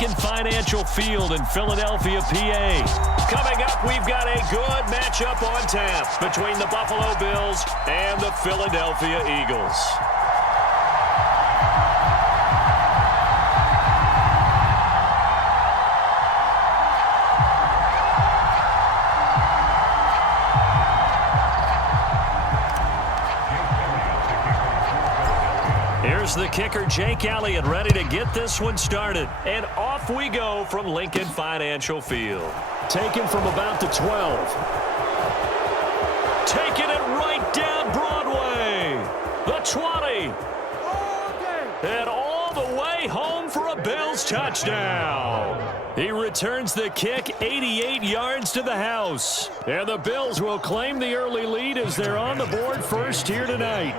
Lincoln Financial Field in Philadelphia, PA. Coming up, we've got a good matchup on tap between the Buffalo Bills and the Philadelphia Eagles. Here's the kicker, Jake Elliott, ready to get this one started. And off we go from Lincoln Financial Field. Taken from about the 12. Taking it right down Broadway. The 20. And all the way home for a Bills touchdown. He returns the kick 88 yards to the house. And the Bills will claim the early lead as they're on the board first here tonight.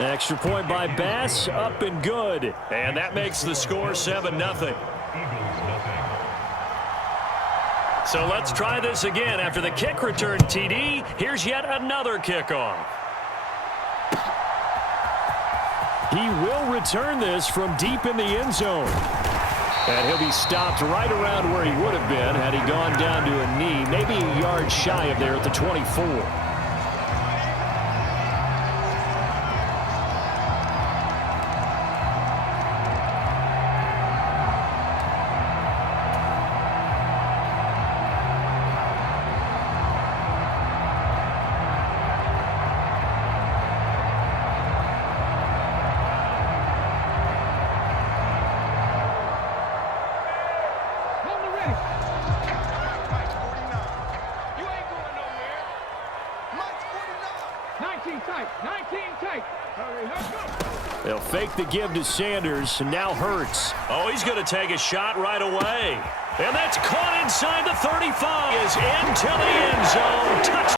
Extra point by Bass, up and good. And that makes the score 7-0. So let's try this again. After the kick return TD, here's yet another kickoff. He will return this from deep in the end zone. And he'll be stopped right around where he would have been had he gone down to a knee, maybe a yard shy of there at the 24. They'll fake the give to Sanders, and now Hurts. Oh, he's going to take a shot right away. And that's caught inside the 35. Is into the end zone. Touch.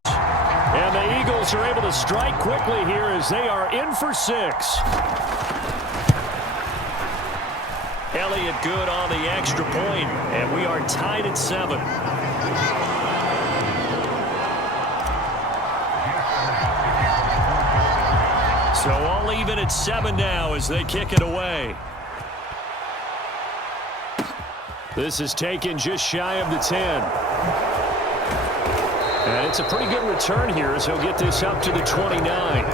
And the Eagles are able to strike quickly here as they are in for 6. Elliott good on the extra point, and we are tied at 7. So all even at 7 now as they kick it away. This is taken just shy of the 10. And it's a pretty good return here as he'll get this up to the 29.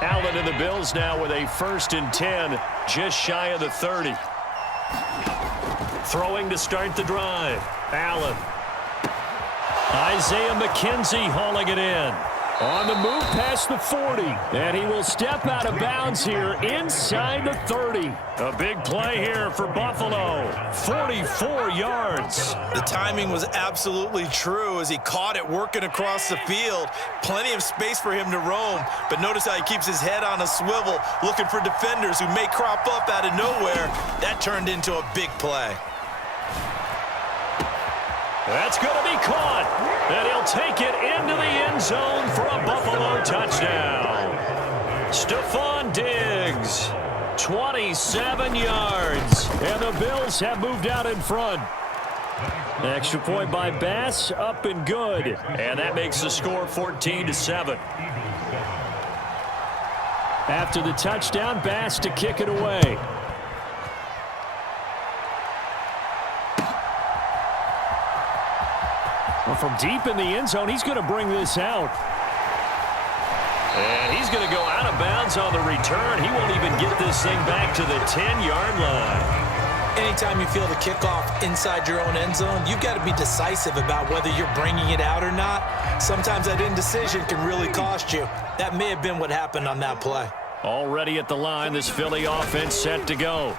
Allen and the Bills now with a 1st and 10, just shy of the 30. Throwing to start the drive. Allen. Isaiah McKenzie hauling it in. On the move past the 40. And he will step out of bounds here inside the 30. A big play here for Buffalo. 44 yards. The timing was absolutely true as he caught it working across the field. Plenty of space for him to roam. But notice how he keeps his head on a swivel, looking for defenders who may crop up out of nowhere. That turned into a big play. That's going to be caught. And he'll take it into the end zone for a Buffalo touchdown. Stephon Diggs, 27 yards. And the Bills have moved out in front. Extra point by Bass, up and good. And that makes the score 14-7. After the touchdown, Bass to kick it away. From deep in the end zone, he's going to bring this out. And he's going to go out of bounds on the return. He won't even get this thing back to the 10-yard line. Anytime you feel the kickoff inside your own end zone, you've got to be decisive about whether you're bringing it out or not. Sometimes that indecision can really cost you. That may have been what happened on that play. Already at the line, this Philly offense set to go.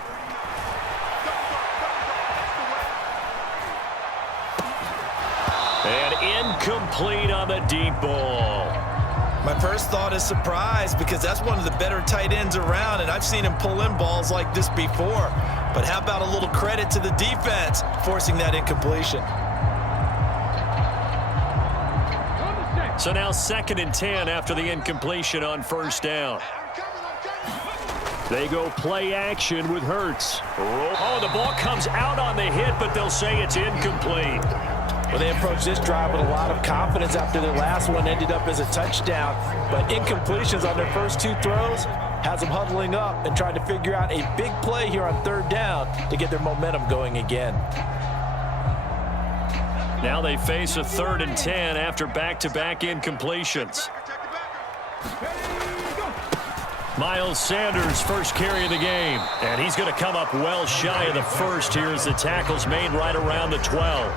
And incomplete on the deep ball. My first thought is surprise because that's one of the better tight ends around, and I've seen him pull in balls like this before. But how about a little credit to the defense forcing that incompletion? So now 2nd and 10 after the incompletion on 1st down. They go play action with Hurts. Oh, the ball comes out on the hit, but they'll say it's incomplete. Well, they approached this drive with a lot of confidence after their last one ended up as a touchdown. But incompletions on their first two throws has them huddling up and trying to figure out a big play here on third down to get their momentum going again. Now they face a 3rd and 10 after back-to-back incompletions. Miles Sanders, first carry of the game. And he's going to come up well shy of the first here as the tackle's made right around the 12.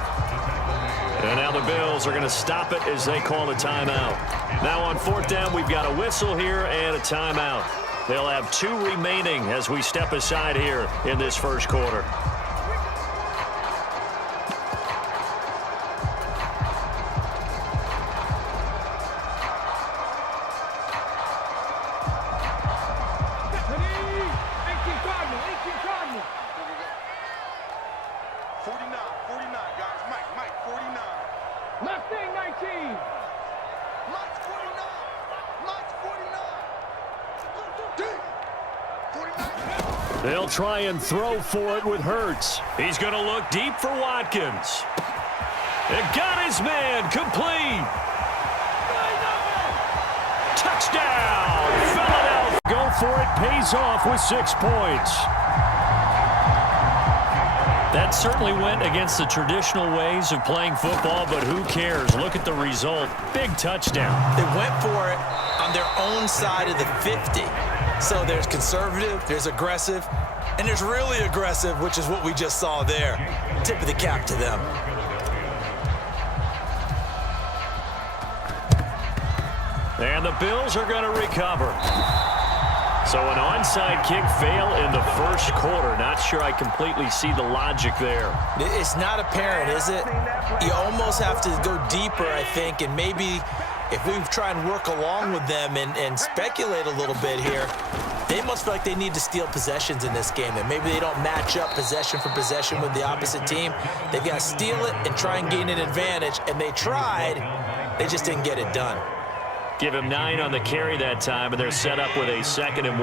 And now the Bills are going to stop it as they call a timeout. Now on 4th down, we've got a whistle here and a timeout. They'll have 2 remaining as we step aside here in this first quarter. They'll try and throw for it with Hurts. He's going to look deep for Watkins. It got his man complete. Touchdown, Philadelphia. Go for it, pays off with 6 points. That certainly went against the traditional ways of playing football, but who cares? Look at the result. Big touchdown. They went for it on their own side of the 50. So there's conservative, there's aggressive, and there's really aggressive, which is what we just saw there. Tip of the cap to them. And the Bills are going to recover. So an onside kick fail in the first quarter. Not sure I completely see the logic there. It's not apparent, is it? You almost have to go deeper, I think, and maybe if we try and work along with them and speculate a little bit here, they must feel like they need to steal possessions in this game, and maybe they don't match up possession for possession with the opposite team. They've got to steal it and try and gain an advantage, and they tried. They just didn't get it done. Give him 9 on the carry that time, and they're set up with a 2nd and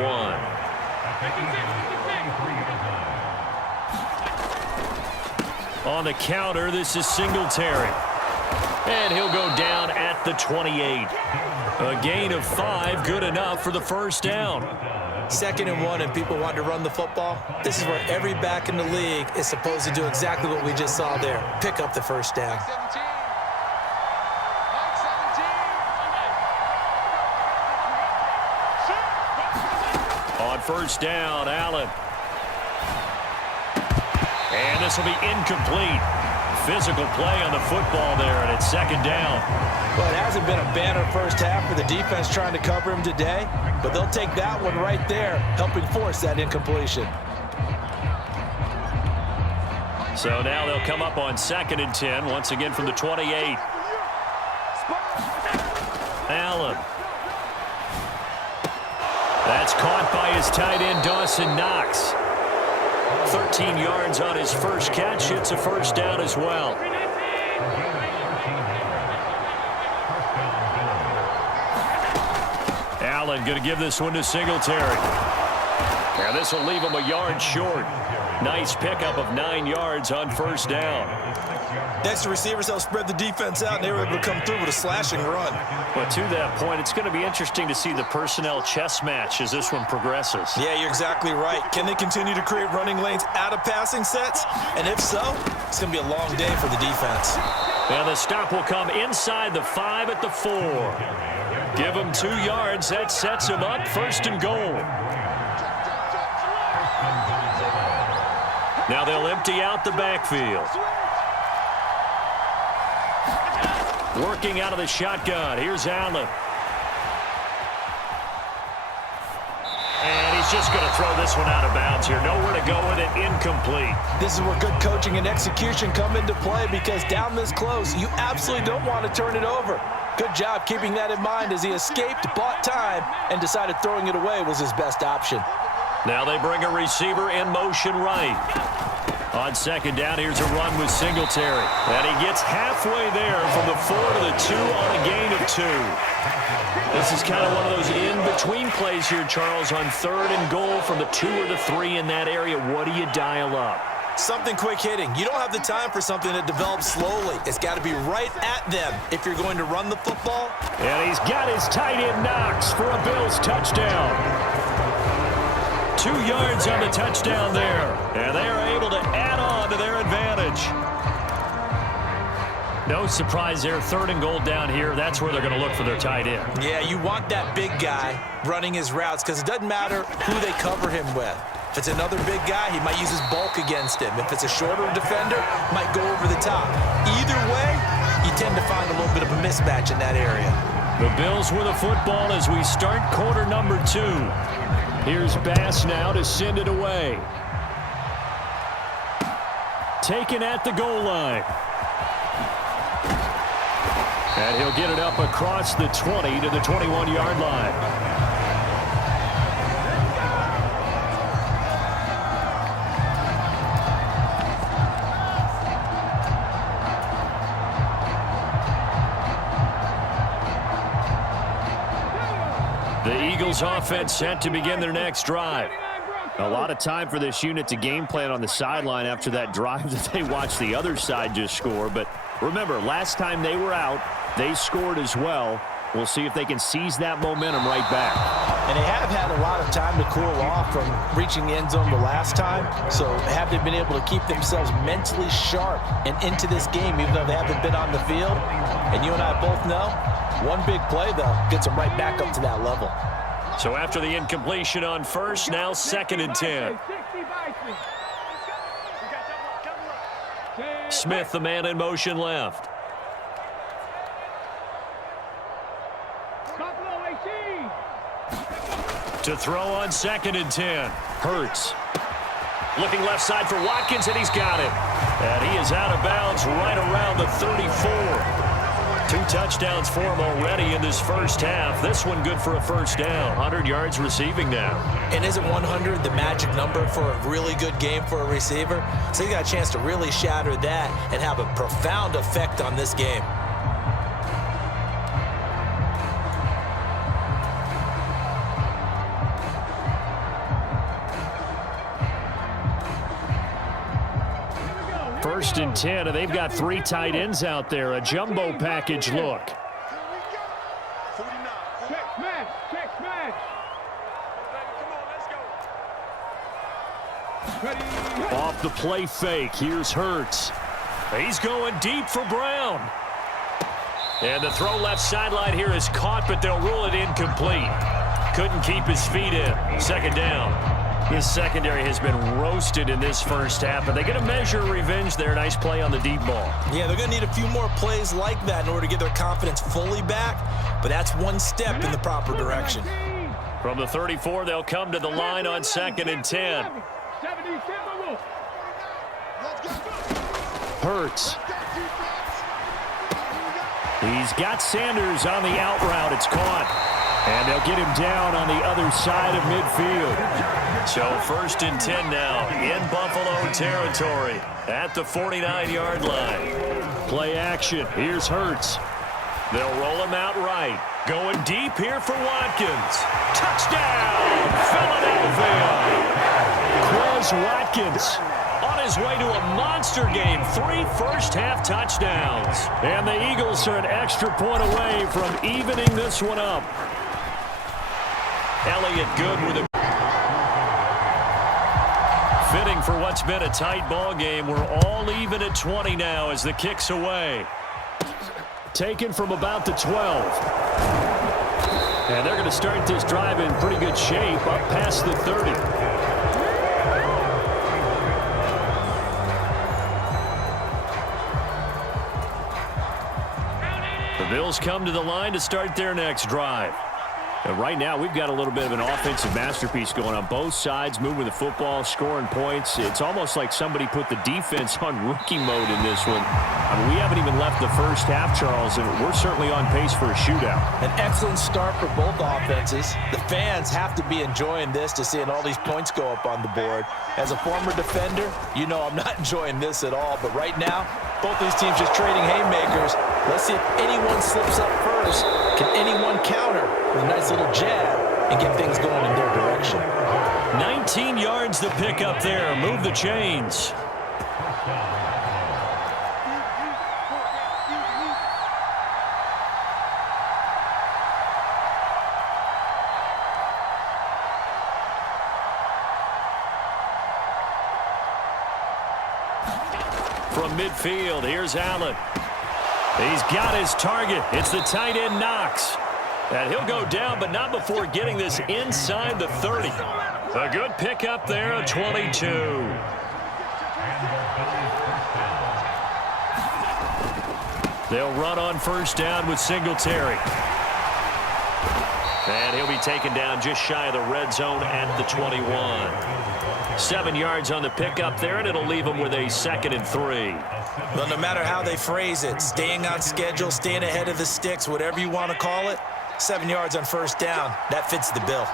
1. On the counter, this is Singletary. And he'll go down at the 28. A gain of 5, good enough for the first down. 2nd and 1, and people want to run the football. This is where every back in the league is supposed to do exactly what we just saw there. Pick up the first down. On first down, Allen. And this will be incomplete. Physical play on the football there, and it's 2nd down. Well, it hasn't been a banner first half for the defense trying to cover him today, but they'll take that one right there, helping force that incompletion. So now they'll come up on 2nd and 10, once again from the 28. Allen. That's caught by his tight end, Dawson Knox. 13 yards on his first catch. It's a first down as well. Allen going to give this one to Singletary. And this will leave him a yard short. Nice pickup of 9 yards on first down. Next, the receivers helped spread the defense out, and they were able to come through with a slashing run. But to that point, it's going to be interesting to see the personnel chess match as this one progresses. Yeah, you're exactly right. Can they continue to create running lanes out of passing sets? And if so, it's going to be a long day for the defense. And the stop will come inside the 5 at the 4. Give them 2 yards. That sets him up 1st and goal. Now they'll empty out the backfield. Working out of the shotgun. Here's Allen. And he's just going to throw this one out of bounds here. Nowhere to go with it. Incomplete. This is where good coaching and execution come into play, because down this close, you absolutely don't want to turn it over. Good job keeping that in mind as he escaped, bought time, and decided throwing it away was his best option. Now they bring a receiver in motion right. On 2nd down, here's a run with Singletary. And he gets halfway there from the 4 to the 2 on a gain of 2. This is kind of one of those in-between plays here, Charles, on 3rd and goal from the 2 or the 3 in that area. What do you dial up? Something quick hitting. You don't have the time for something that develops slowly. It's got to be right at them if you're going to run the football. And he's got his tight end Knox for a Bills touchdown. 2 yards on the touchdown there. And they are able to add on to their advantage. No surprise there. 3rd and goal down here. That's where they're going to look for their tight end. Yeah, you want that big guy running his routes because it doesn't matter who they cover him with. If it's another big guy, he might use his bulk against him. If it's a shorter defender, might go over the top. Either way, you tend to find a little bit of a mismatch in that area. The Bills with a football as we start quarter number 2. Here's Bass now to send it away. Taken at the goal line. And he'll get it up across the 20 to the 21-yard line. The Eagles offense set to begin their next drive. A lot of time for this unit to game plan on the sideline after that drive that they watched the other side just score. But remember, last time they were out, they scored as well. We'll see if they can seize that momentum right back. And they have had a lot of time to cool off from reaching the end zone the last time. So have they been able to keep themselves mentally sharp and into this game even though they haven't been on the field? And you and I both know, one big play, though, gets them right back up to that level. So after the incompletion on 1st, now 2nd and 10. Smith, the man in motion left. To throw on 2nd and 10. Hurts. Looking left side for Watkins, and he's got it. And he is out of bounds right around the 34. 2 touchdowns for him already in this first half. This one good for a first down. 100 yards receiving now. And isn't 100 the magic number for a really good game for a receiver? So he got a chance to really shatter that and have a profound effect on this game. First and 10, and they've got 3 tight ends out there. A jumbo package look. Off the play fake, here's Hurts. He's going deep for Brown. And the throw left sideline here is caught, but they'll rule it incomplete. Couldn't keep his feet in. 2nd down. His secondary has been roasted in this first half, but they get a measure of revenge there. Nice play on the deep ball. Yeah, they're going to need a few more plays like that in order to get their confidence fully back, but that's one step in the proper direction. From the 34, they'll come to the line on 2nd and 10. Hurts. He's got Sanders on the out route. It's caught. And they'll get him down on the other side of midfield. So 1st and 10 now in Buffalo territory at the 49-yard line. Play action. Here's Hurts. They'll roll him out right. Going deep here for Watkins. Touchdown, Philadelphia. Quez Watkins on his way to a monster game. 3 first-half touchdowns. And the Eagles are an extra point away from evening this one up. Elliott good with it. Fitting for what's been a tight ball game. We're all even at 20 now as the kick's away. Taken from about the 12. And they're going to start this drive in pretty good shape up past the 30. The Bills come to the line to start their next drive. And right now, we've got a little bit of an offensive masterpiece going on both sides, moving the football, scoring points. It's almost like somebody put the defense on rookie mode in this one. I mean, we haven't even left the first half, Charles, and we're certainly on pace for a shootout. An excellent start for both offenses. The fans have to be enjoying this to seeing all these points go up on the board. As a former defender, you know I'm not enjoying this at all. But right now, both these teams just trading haymakers. Let's see if anyone slips up first. Can anyone counter with a nice little jab and get things going in their direction? 19 yards to pick up there. Move the chains. From midfield, here's Allen. He's got his target. It's the tight end Knox. And he'll go down, but not before getting this inside the 30. A good pickup there, a 22. They'll run on first down with Singletary. And he'll be taken down just shy of the red zone at the 21. 7 yards on the pickup there, and it'll leave them with a 2nd and 3. Well, no matter how they phrase it, staying on schedule, staying ahead of the sticks, whatever you want to call it, 7 yards on first down, that fits the bill.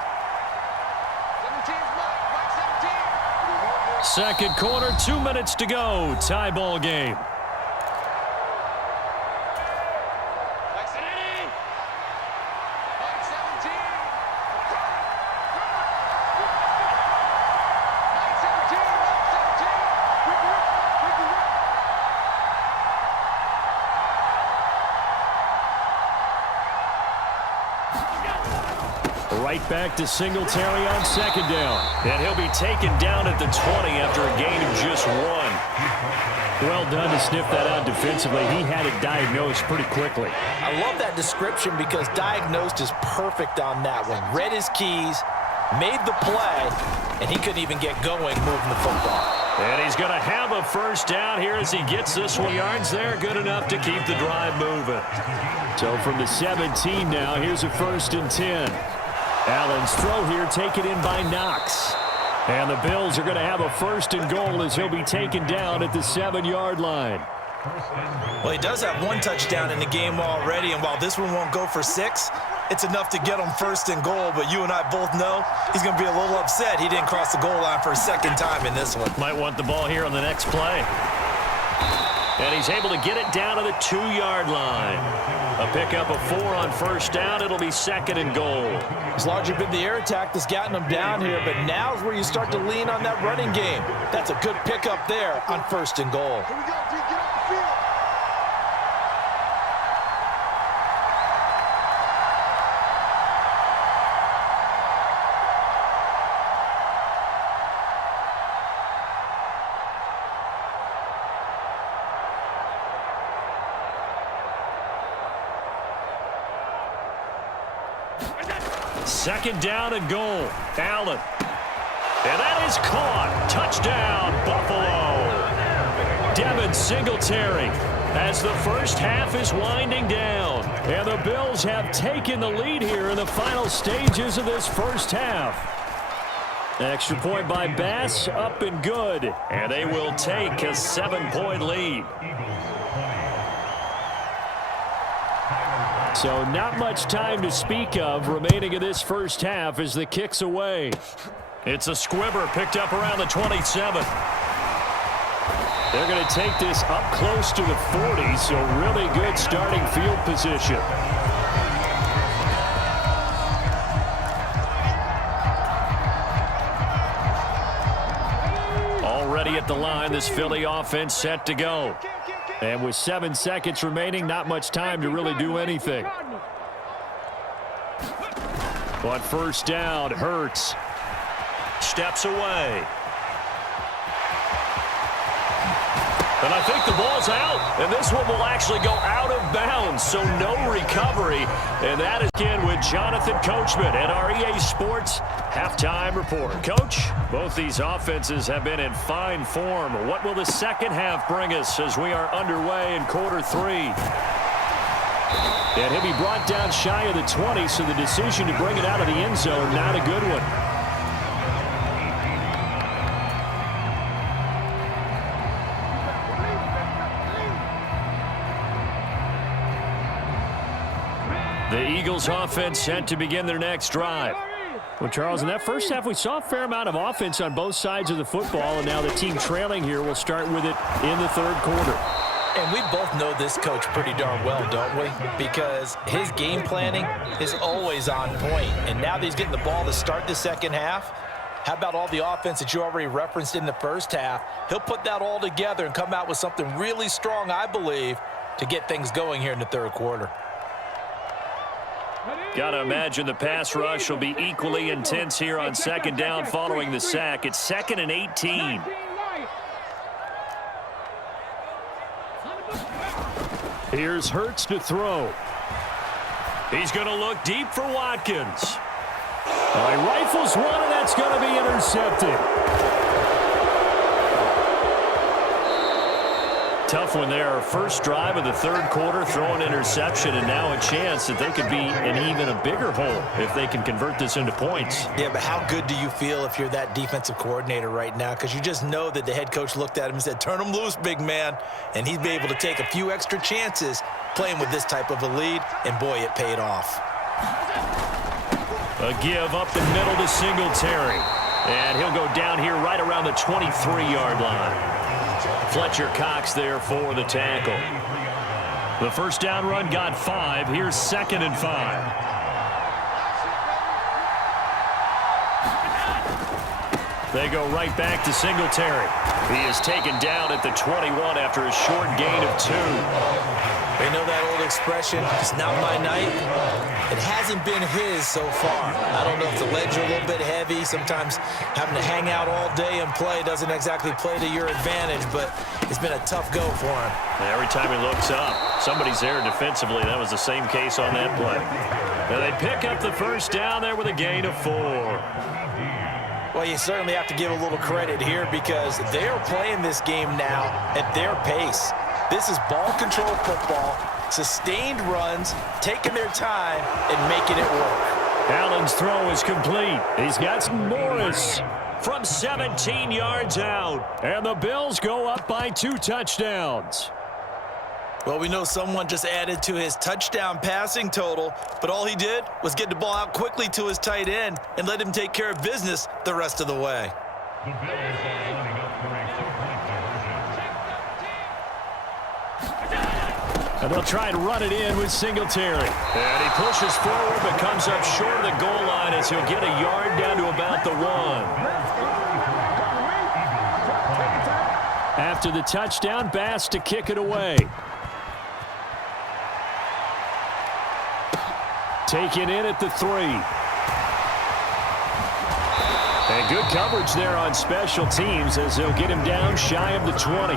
Second quarter, 2 minutes to go. Tie ball game. Right back to Singletary on second down. And he'll be taken down at the 20 after a gain of just 1. Well done to sniff that out defensively. He had it diagnosed pretty quickly. I love that description because diagnosed is perfect on that one. Read his keys, made the play, and he couldn't even get going moving the football. And he's going to have a first down here as he gets this 1 yards there. Good enough to keep the drive moving. So from the 17 now, here's a 1st and 10. Allen's throw here taken in by Knox. And the Bills are going to have a 1st and goal as he'll be taken down at the 7-yard line. Well, he does have 1 touchdown in the game already, and while this one won't go for 6, it's enough to get him 1st and goal. But you and I both know he's going to be a little upset he didn't cross the goal line for a 2nd time in this one. Might want the ball here on the next play. And he's able to get it down to the 2-yard line. A pickup of 4 on first down. It'll be 2nd and goal. It's largely been the air attack that's gotten him down here, but now's where you start to lean on that running game. That's a good pickup there on 1st and goal. Here we go, D, get off the field. Second down and goal. Allen. And that is caught. Touchdown, Buffalo. Devin Singletary as the first half is winding down. And the Bills have taken the lead here in the final stages of this first half. Extra point by Bass, up and good. And they will take a 7-point lead. So not much time to speak of remaining in this first half as the kick's away. It's a squibber picked up around the 27. They're going to take this up close to the 40, so really good starting field position. Already at the line, this Philly offense set to go. And with 7 seconds remaining, not much time to really do anything. But first down, Hurts steps away. And I think the ball's out, and this one will actually go out of bounds, so no recovery. And that is again with Jonathan Coachman at our EA Sports Halftime Report. Coach, both these offenses have been in fine form. What will the second half bring us as we are underway in quarter 3? And he'll be brought down shy of the 20, so the decision to bring it out of the end zone, not a good one. The Eagles offense set to begin their next drive. Well, Charles, in that first half, we saw a fair amount of offense on both sides of the football, and now the team trailing here will start with it in the third quarter. And we both know this coach pretty darn well, don't we? Because his game planning is always on point. And now that he's getting the ball to start the second half, how about all the offense that you already referenced in the first half? He'll put that all together and come out with something really strong, I believe, to get things going here in the third quarter. Got to imagine the pass rush will be equally intense here on second down following the sack. It's 2nd and 18. Here's Hurts to throw. He's going to look deep for Watkins. He rifles one, and that's going to be intercepted. Tough one there. First drive of the third quarter, throw an interception, and now a chance that they could be in even a bigger hole if they can convert this into points. Yeah, but how good do you feel if you're that defensive coordinator right now? Because you just know that the head coach looked at him and said, turn him loose, big man. And he'd be able to take a few extra chances playing with this type of a lead, and boy, it paid off. A give up the middle to Singletary. And he'll go down here right around the 23-yard line. Fletcher Cox there for the tackle. The first down run got 5. Here's 2nd and 5. They go right back to Singletary. He is taken down at the 21 after a short gain of 2. They know that old expression, it's not my night. It hasn't been his so far. I don't know if the legs are a little bit heavy. Sometimes having to hang out all day and play doesn't exactly play to your advantage, but it's been a tough go for him. Every time he looks up, somebody's there defensively. That was the same case on that play. Now they pick up the first down there with a gain of 4. Well, you certainly have to give a little credit here because they are playing this game now at their pace. This is ball control football, sustained runs, taking their time and making it work. Allen's throw is complete. He's got some Morris from 17 yards out. And the Bills go up by 2 touchdowns. Well, we know someone just added to his touchdown passing total, but all he did was get the ball out quickly to his tight end and let him take care of business the rest of the way. The Bills are lining up for a 2-point conversion. And they'll try and run it in with Singletary. And he pushes forward but comes up short of the goal line as he'll get a yard down to about the 1. After the touchdown, Bass to kick it away. Taken in at the 3. And good coverage there on special teams as they'll get him down shy of the 20.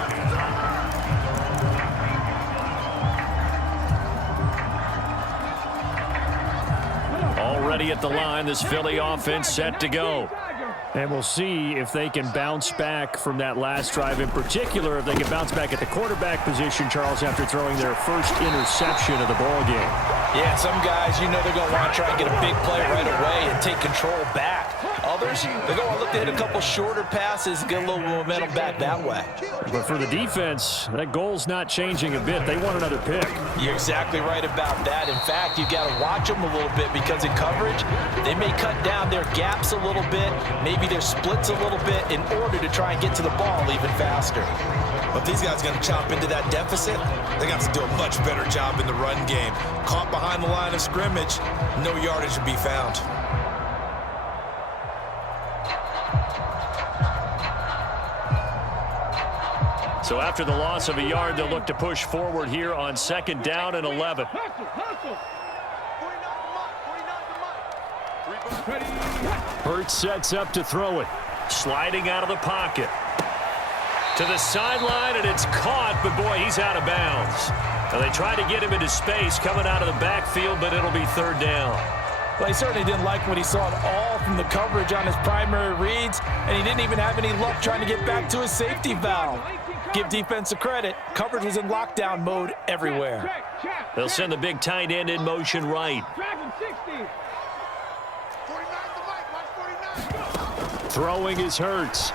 Already at the line, this Philly offense set to go. And we'll see if they can bounce back from that last drive. In particular, if they can bounce back at the quarterback position, Charles, after throwing their first interception of the ball game. Yeah, some guys, you know they're going to want to try and get a big play right away and take control back. Others, they're going to look to hit a couple shorter passes and get a little momentum back that way. But for the defense, that goal's not changing a bit. They want another pick. You're exactly right about that. In fact, you got to watch them a little bit because in coverage, they may cut down their gaps a little bit, maybe their splits a little bit in order to try and get to the ball even faster. But if these guys are going to chop into that deficit, they're going to have to do a much better job in the run game. Caught behind the line of scrimmage, no yardage to be found. So after the loss of a yard, they'll look to push forward here on 2nd down and 11. Hurts sets up to throw it. Sliding out of the pocket. To the sideline, and it's caught, but boy, he's out of bounds. Now they try to get him into space coming out of the backfield, but it'll be 3rd down. Well, he certainly didn't like what he saw at all from the coverage on his primary reads, and he didn't even have any luck trying to get back to his safety valve. Give defense a credit. Coverage was in lockdown mode everywhere. They'll send the big tight end in motion right. Throwing is Hurts.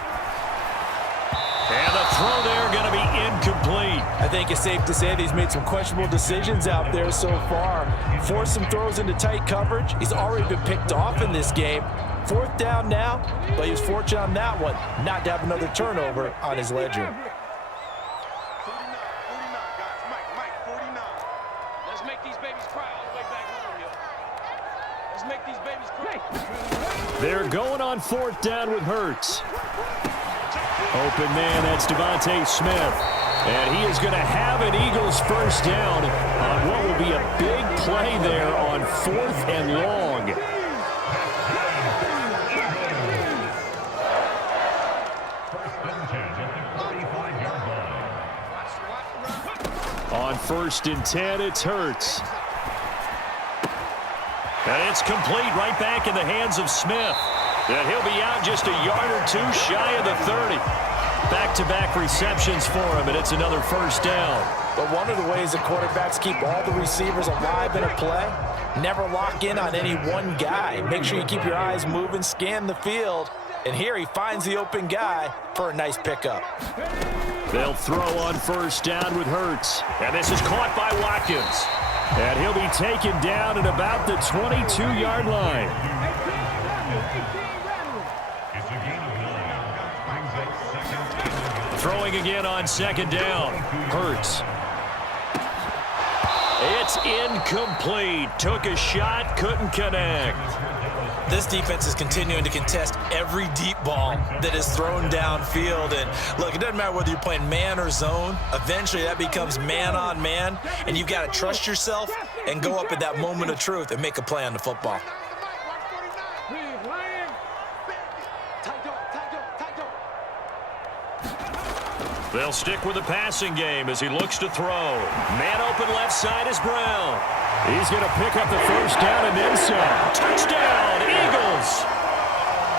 And the throw there going to be incomplete. I think it's safe to say that he's made some questionable decisions out there so far. Forced some throws into tight coverage. He's already been picked off in this game. 4th down now, but he was fortunate on that one not to have another turnover on his ledger. They're going on 4th down with Hurts. Open man, that's Devontae Smith. And he is going to have an Eagles first down on what will be a big play there on 4th and long. On 1st and 10, it's Hurts. And it's complete right back in the hands of Smith. And he'll be out just a yard or two shy of the 30. Back-to-back receptions for him, and it's another first down. But one of the ways the quarterbacks keep all the receivers alive in a play, never lock in on any one guy. Make sure you keep your eyes moving, scan the field. And here he finds the open guy for a nice pickup. They'll throw on 1st down with Hurts. And this is caught by Watkins. And he'll be taken down at about the 22-yard line. Throwing again on 2nd down. Hurts. It's incomplete. Took a shot, couldn't connect. This defense is continuing to contest every deep ball that is thrown downfield. And look, it doesn't matter whether you're playing man or zone. Eventually, that becomes man on man. And you've got to trust yourself and go up at that moment of truth and make a play on the football. They'll stick with the passing game as he looks to throw. Man open left side is Brown. He's going to pick up the first down and then some. Touchdown, Eagles!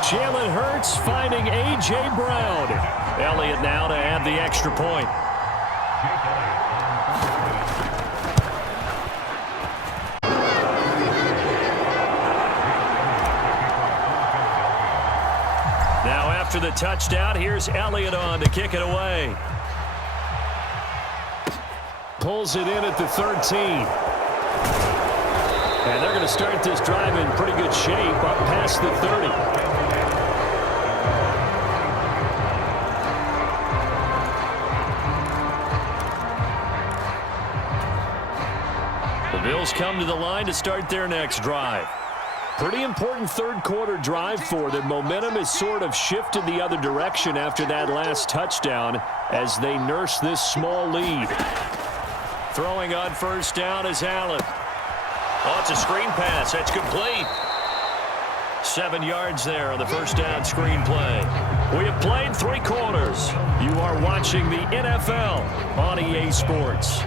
Jalen Hurts finding A.J. Brown. Elliott now to add the extra point. Now after the touchdown, here's Elliott on to kick it away. Pulls it in at the 13. And they're going to start this drive in pretty good shape up past the 30. The Bills come to the line to start their next drive. Pretty important third quarter drive for them. Momentum has sort of shifted the other direction after that last touchdown as they nurse this small lead. Throwing on 1st down is Allen. Oh, it's a screen pass. That's complete. 7 yards there on the 1st down screen play. We have played 3 quarters. You are watching the NFL on EA Sports.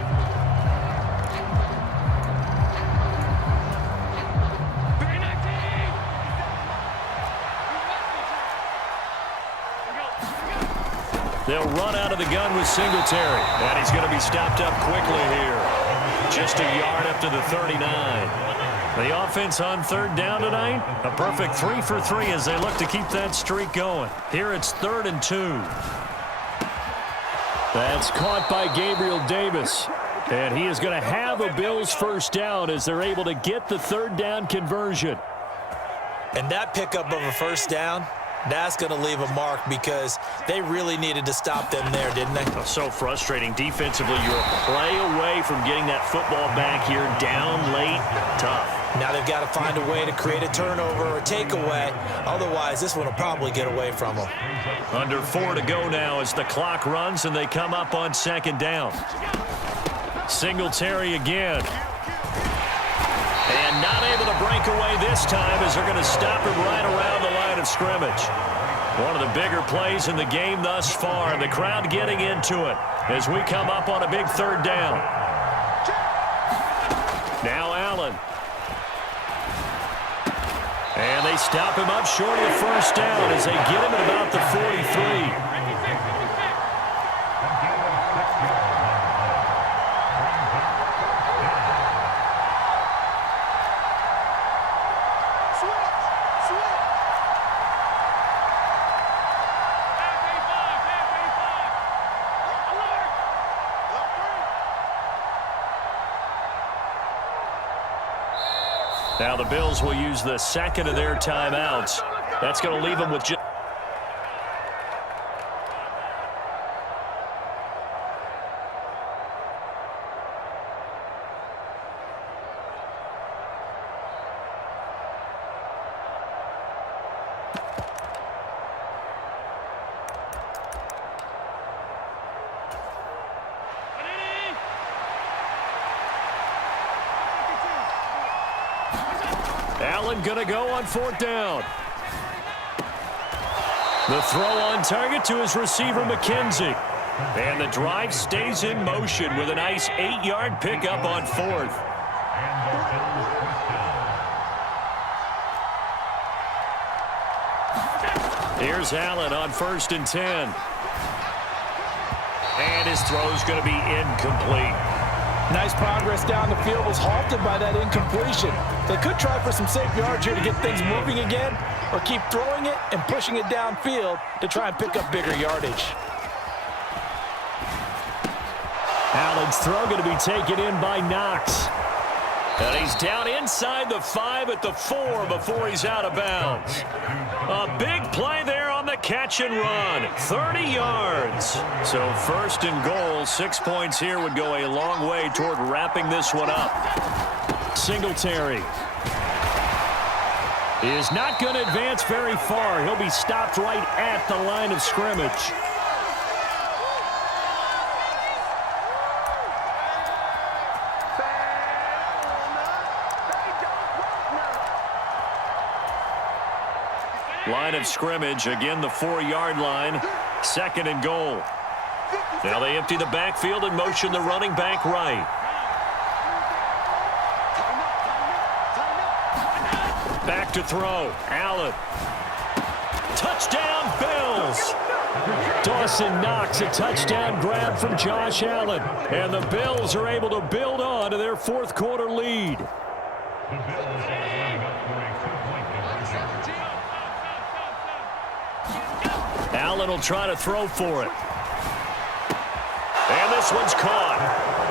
They'll run out of the gun with Singletary. And he's going to be stopped up quickly here. Just a yard up to the 39. The offense on 3rd down tonight, a perfect 3 for 3 as they look to keep that streak going. Here it's 3rd and 2. That's caught by Gabriel Davis. And he is going to have a Bills first down as they're able to get the 3rd down conversion. And that pickup of a first down, that's going to leave a mark because they really needed to stop them there, didn't they? So frustrating. Defensively, you're a play away from getting that football back here down late. Tough. Now they've got to find a way to create a turnover or a takeaway. Otherwise, this one will probably get away from them. Under 4 to go now as the clock runs and they come up on 2nd down. Singletary again. And not able to break away this time as they're going to stop him right around the line of scrimmage. One of the bigger plays in the game thus far. The crowd getting into it as we come up on a big 3rd down. Now Allen. And they stop him up short of the first down as they get him at about the 43. Now the Bills will use the 2nd of their timeouts. That's going to leave them with just... Allen going to go on 4th down. The throw on target to his receiver, McKenzie. And the drive stays in motion with a nice 8-yard pickup on 4th. Here's Allen on 1st and 10. And his throw's going to be incomplete. Nice progress down the field was halted by that incompletion. They could try for some safe yards here to get things moving again, or keep throwing it and pushing it downfield to try and pick up bigger yardage. Allen's throw going to be taken in by Knox. And he's down inside the 5 at the 4 before he's out of bounds. A big play there on the catch and run. 30 yards. So 1st and goal, 6 points here would go a long way toward wrapping this one up. Singletary is not going to advance very far. He'll be stopped right at the line of scrimmage. Line of scrimmage, again the 4-yard line, 2nd and goal. Now they empty the backfield and motion the running back right. Back to throw, Allen. Touchdown, Bills! Dawson Knox, a touchdown grab from Josh Allen. And the Bills are able to build on to their 4th quarter lead. The Bills are lining up for a 2-point conversion. Allen will try to throw for it. And this one's caught.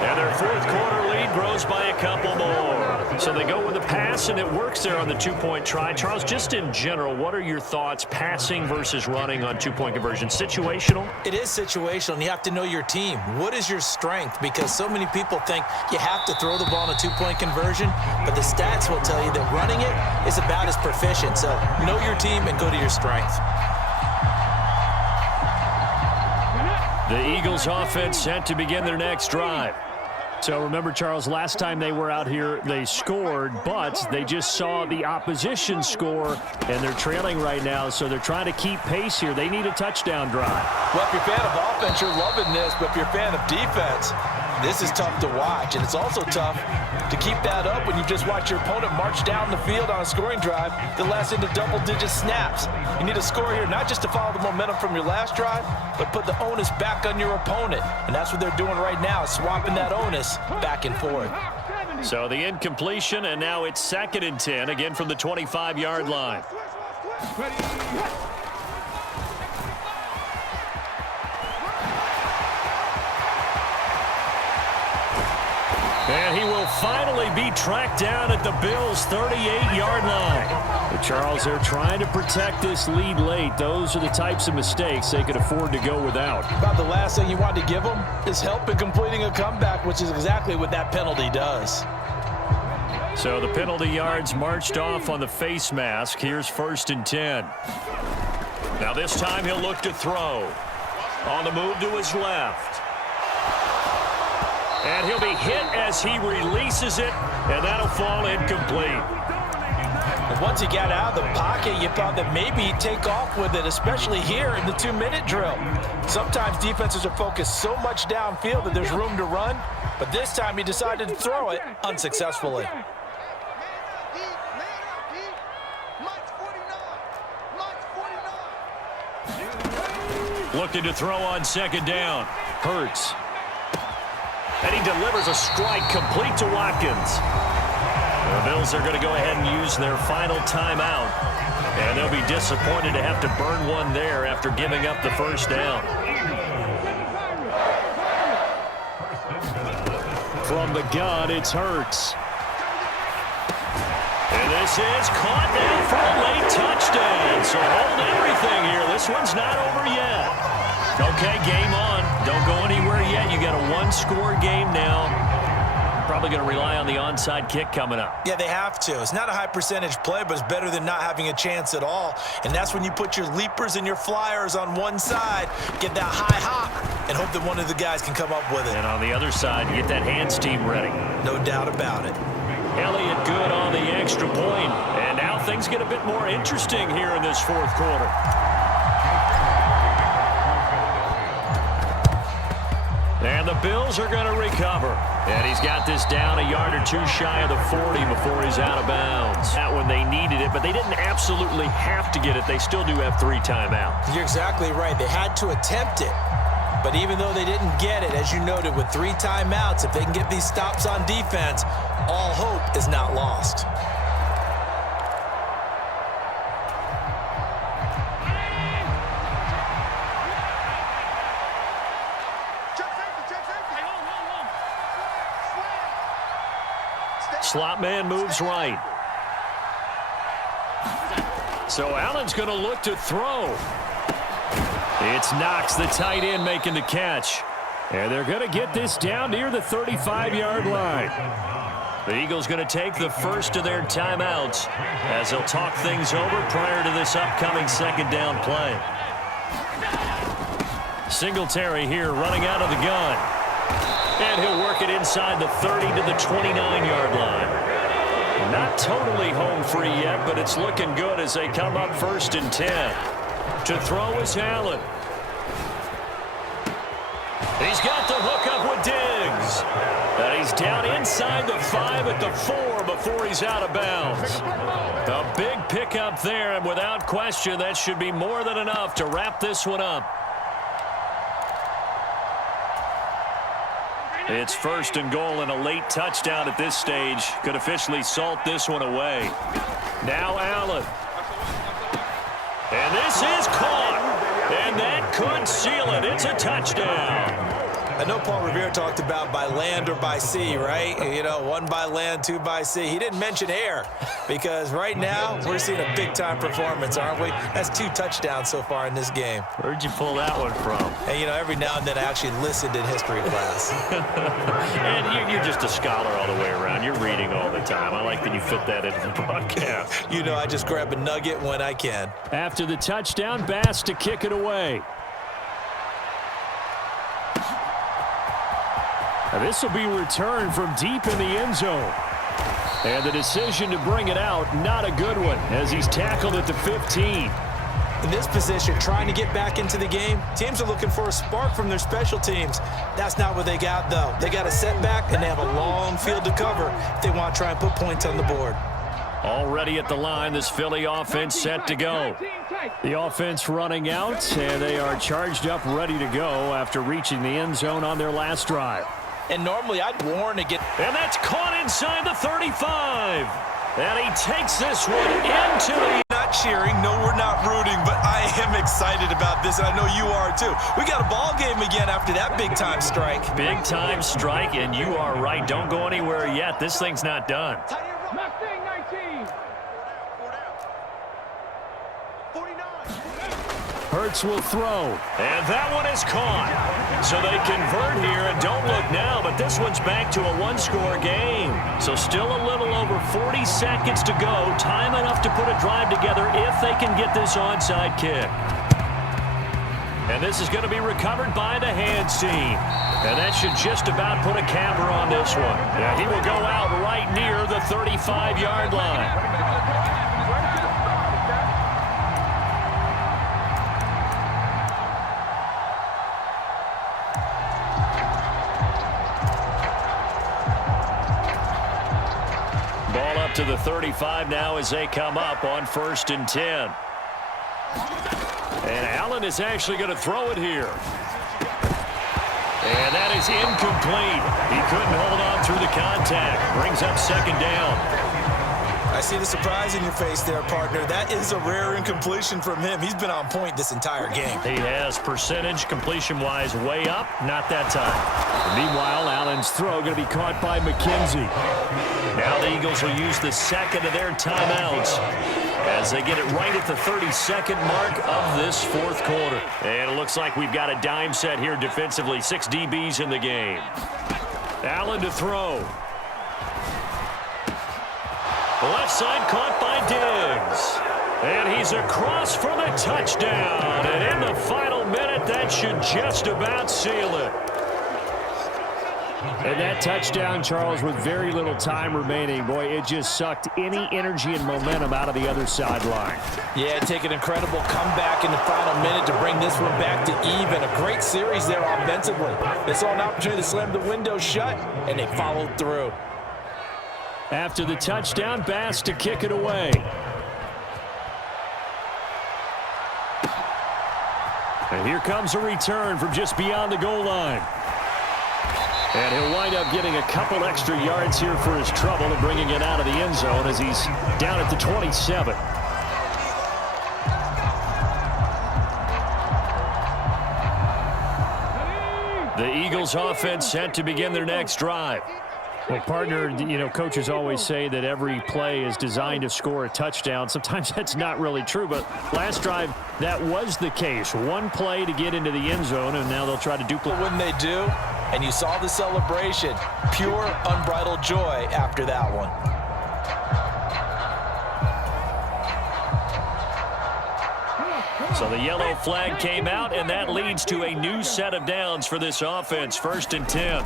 And their 4th quarter lead grows by a couple more. So they go with the pass, and it works there on the 2-point try. Charles, just in general, what are your thoughts passing versus running on 2-point conversion? Situational? It is situational, and you have to know your team. What is your strength? Because so many people think you have to throw the ball in a 2-point conversion, but the stats will tell you that running it is about as proficient. So know your team and go to your strength. The Eagles offense set to begin their next drive. So remember, Charles, last time they were out here, they scored, but they just saw the opposition score, and they're trailing right now, so they're trying to keep pace here. They need a touchdown drive. Well, if you're a fan of offense, you're loving this, but if you're a fan of defense, this is tough to watch, and it's also tough to keep that up when you just watch your opponent march down the field on a scoring drive that lasts into double-digit snaps. You need a score here, not just to follow the momentum from your last drive, but put the onus back on your opponent. And that's what they're doing right now, swapping that onus back and forth. So the incompletion, and now it's 2nd and 10, again from the 25-yard line. And he will finally be tracked down at the Bills' 38-yard line. But Charles, they're trying to protect this lead late. Those are the types of mistakes they could afford to go without. About the last thing you want to give them is help in completing a comeback, which is exactly what that penalty does. So the penalty yards marched off on the face mask. Here's 1st and 10. Now this time he'll look to throw. On the move to his left. And he'll be hit as he releases it, and that'll fall incomplete. And once he got out of the pocket, you thought that maybe he'd take off with it, especially here in the 2-minute drill. Sometimes defenses are focused so much downfield that there's room to run, but this time he decided to throw it unsuccessfully. Looking to throw on 2nd down. Hurts. And he delivers a strike complete to Watkins. The Bills are going to go ahead and use their final timeout. And they'll be disappointed to have to burn one there after giving up the 1st down. From the gun, it's Hurts. And this is caught down for a late touchdown. So hold everything here. This one's not over yet. Okay, game on. Don't go anywhere yet. You got a 1-score game now. Probably going to rely on the onside kick coming up. Yeah, they have to. It's not a high percentage play, but it's better than not having a chance at all. And that's when you put your leapers and your flyers on one side, get that high hop, and hope that one of the guys can come up with it. And on the other side, you get that hands team ready. No doubt about it. Elliott good on the extra point. And now things get a bit more interesting here in this fourth quarter. And the Bills are going to recover. And he's got this down a yard or two shy of the 40 before he's out of bounds. That when they needed it, but they didn't absolutely have to get it. They still do have 3 timeouts. You're exactly right. They had to attempt it. But even though they didn't get it, as you noted, with 3 timeouts, if they can get these stops on defense, all hope is not lost. Slot man moves right. So Allen's going to look to throw. It's Knox, the tight end, making the catch. And they're going to get this down near the 35-yard line. The Eagles going to take the first of their timeouts as they'll talk things over prior to this upcoming second down play. Singletary here running out of the gun. And he'll work it inside the 30 to the 29-yard line. Not totally home free yet, but it's looking good as they come up 1st and 10. To throw is Allen. He's got the hook up with Diggs. And he's down inside the 5 at the 4 before he's out of bounds. A big pickup there, and without question, that should be more than enough to wrap this one up. It's 1st and goal, and a late touchdown at this stage could officially salt this one away. Now Allen. And this is caught. And that could seal it. It's a touchdown. I know Paul Revere talked about by land or by sea, right? You know, 1 by land, 2 by sea. He didn't mention air because right now we're seeing a big-time performance, aren't we? That's 2 touchdowns so far in this game. Where'd you pull that one from? And, you know, every now and then I actually listened in history class. And you're just a scholar all the way around. You're reading all the time. I like that you fit that into the broadcast. You know, I just grab a nugget when I can. After the touchdown, Bass to kick it away. Now this will be returned from deep in the end zone. And the decision to bring it out, not a good one, as he's tackled at the 15. In this position, trying to get back into the game, teams are looking for a spark from their special teams. That's not what they got, though. They got a setback, and they have a long field to cover if they want to try and put points on the board. Already at the line, this Philly offense set to go. The offense running out, and they are charged up, ready to go after reaching the end zone on their last drive. And normally I'd warn to get... And that's caught inside the 35. And he takes this one into the... Not cheering, no, we're not rooting, but I am excited about this, and I know you are too. We got a ball game again after that big-time strike. Big-time strike, and you are right. Don't go anywhere yet. This thing's not done. Mustang 19. Hurts will throw, and that one is caught. So they convert here, and don't look now, but this one's back to a 1-score game. So still a little over 40 seconds to go. Time enough to put a drive together if they can get this onside kick. And this is going to be recovered by the hands team. And that should just about put a camera on this one. Yeah, he will go out right near the 35-yard line. To the 35 now as they come up on 1st and 10. And Allen is actually going to throw it here. And that is incomplete. He couldn't hold on through the contact. Brings up 2nd down. I see the surprise in your face there, partner. That is a rare incompletion from him. He's been on point this entire game. He has percentage completion-wise way up. Not that time. Meanwhile, Allen's throw going to be caught by McKenzie. Now the Eagles will use the 2nd of their timeouts as they get it right at the 32nd mark of this 4th quarter. And it looks like we've got a dime set here defensively. 6 DBs in the game. Allen to throw. Left side caught by Diggs. And he's across for the touchdown. And in the final minute, that should just about seal it. And that touchdown, Charles, with very little time remaining, boy, it just sucked any energy and momentum out of the other sideline. Yeah, take an incredible comeback in the final minute to bring this one back to even. A great series there offensively. They saw an opportunity to slam the window shut, and they followed through. After the touchdown, Bass to kick it away. And here comes a return from just beyond the goal line. And he'll wind up getting a couple extra yards here for his trouble and bringing it out of the end zone as he's down at the 27. The Eagles offense set to begin their next drive. Well, partner, you know, coaches always say that every play is designed to score a touchdown. Sometimes that's not really true, but last drive, that was the case. One play to get into the end zone, and now they'll try to duplicate. When they do, and you saw the celebration, pure, unbridled joy after that one. So the yellow flag came out, and that leads to a new set of downs for this offense. 1st and 10.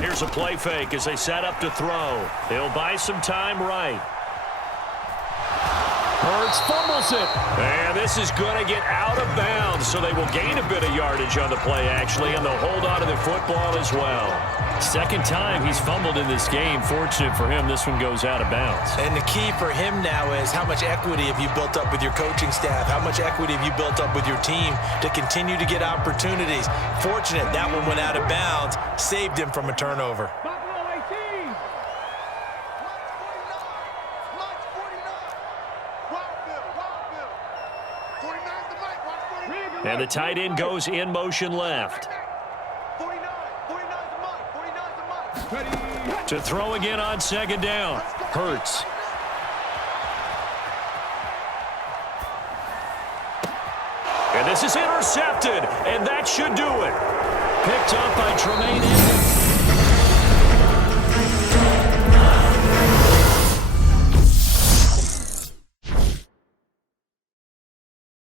Here's a play fake as they set up to throw. They'll buy some time right. Hurts fumbles it. And this is going to get out of bounds, so they will gain a bit of yardage on the play, actually, and they'll hold on to the football as well. Second time he's fumbled in this game. Fortunate for him, this one goes out of bounds. And the key for him now is how much equity have you built up with your coaching staff? How much equity have you built up with your team to continue to get opportunities? Fortunate that one went out of bounds, saved him from a turnover. And the tight end goes in motion left. To throw again on 2nd down. Hurts. And this is intercepted, and that should do it. Picked up by Tremaine.